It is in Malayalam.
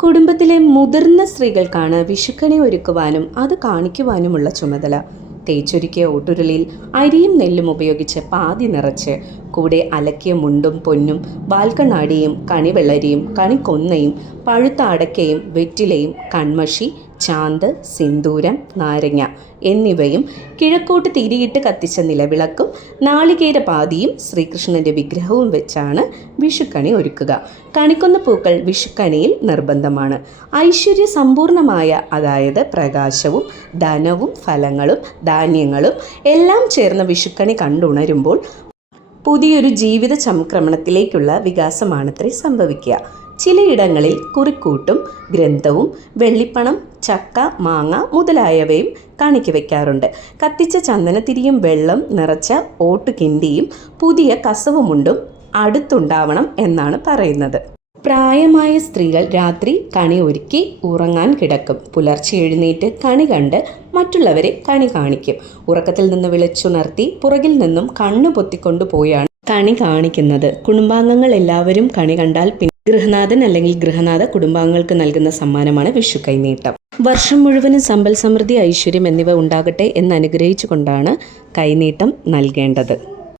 കുടുംബത്തിലെ മുതിർന്ന സ്ത്രീകൾക്കാണ് വിഷുക്കണി ഒരുക്കുവാനും അത് കാണിക്കുവാനുമുള്ള ചുമതല. തേച്ചൊരുക്കിയ ഓട്ടുരുളിയിൽ അരിയും നെല്ലും ഉപയോഗിച്ച് പാതി നിറച്ച്, കൂടെ അലക്കിയ മുണ്ടും പൊന്നും വാൽക്കണ്ണാടിയും കണിവെള്ളരിയും കണിക്കൊന്നയും പഴുത്ത അടയ്ക്കയും വെറ്റിലയും കൺമഷി ചാന്ത് സിന്ദൂരം നാരങ്ങ എന്നിവയും കിഴക്കോട്ട് തിരിയിട്ട് കത്തിച്ച നിലവിളക്കും നാളികേര പാതിയും ശ്രീകൃഷ്ണന്റെ വിഗ്രഹവും വെച്ചാണ് വിഷുക്കണി ഒരുക്കുക. കണിക്കൊന്ന പൂക്കൾ വിഷുക്കണിയിൽ നിർബന്ധമാണ്. ഐശ്വര്യ സമ്പൂർണമായ, അതായത് പ്രകാശവും ധനവും ഫലങ്ങളും ധാന്യങ്ങളും എല്ലാം ചേർന്ന വിഷുക്കണി കണ്ടുണരുമ്പോൾ പുതിയൊരു ജീവിത സംക്രമണത്തിലേക്കുള്ള വികാസമാണത്രേ സംഭവിക്കുക. ചിലയിടങ്ങളിൽ കുറിക്കൂട്ടും ഗ്രന്ഥവും വെള്ളിപ്പണം ചക്ക മാങ്ങ മുതലായവയും കാണിക്ക് വയ്ക്കാറുണ്ട്. കത്തിച്ച ചന്ദനത്തിരിയും വെള്ളം നിറച്ച ഓട്ടുകിണ്ടിയും പുതിയ കസവുമുണ്ടും അടുത്തുണ്ടാവണം എന്നാണ് പറയുന്നത്. പ്രായമായ സ്ത്രീകൾ രാത്രി കണി ഒരുക്കി ഉറങ്ങാൻ കിടക്കും. പുലർച്ചെ എഴുന്നേറ്റ് കണി കണ്ട് മറ്റുള്ളവരെ കണി കാണിക്കും. ഉറക്കത്തിൽ നിന്ന് വിളിച്ചുണർത്തി പുറകിൽ നിന്നും കണ്ണു പൊത്തിക്കൊണ്ടുപോയാണ് കണി കാണിക്കുന്നത്. കുടുംബാംഗങ്ങൾ എല്ലാവരും കണി കണ്ടാൽ ഗൃഹനാഥൻ അല്ലെങ്കിൽ ഗൃഹനാഥ കുടുംബാംഗങ്ങൾക്ക് നൽകുന്ന സമ്മാനമാണ് വിഷു കൈനീട്ടം. വർഷം മുഴുവനും സമ്പൽ സമൃദ്ധി ഐശ്വര്യം എന്നിവ ഉണ്ടാകട്ടെ എന്ന് അനുഗ്രഹിച്ചുകൊണ്ടാണ് കൈനീട്ടം നൽകേണ്ടത്.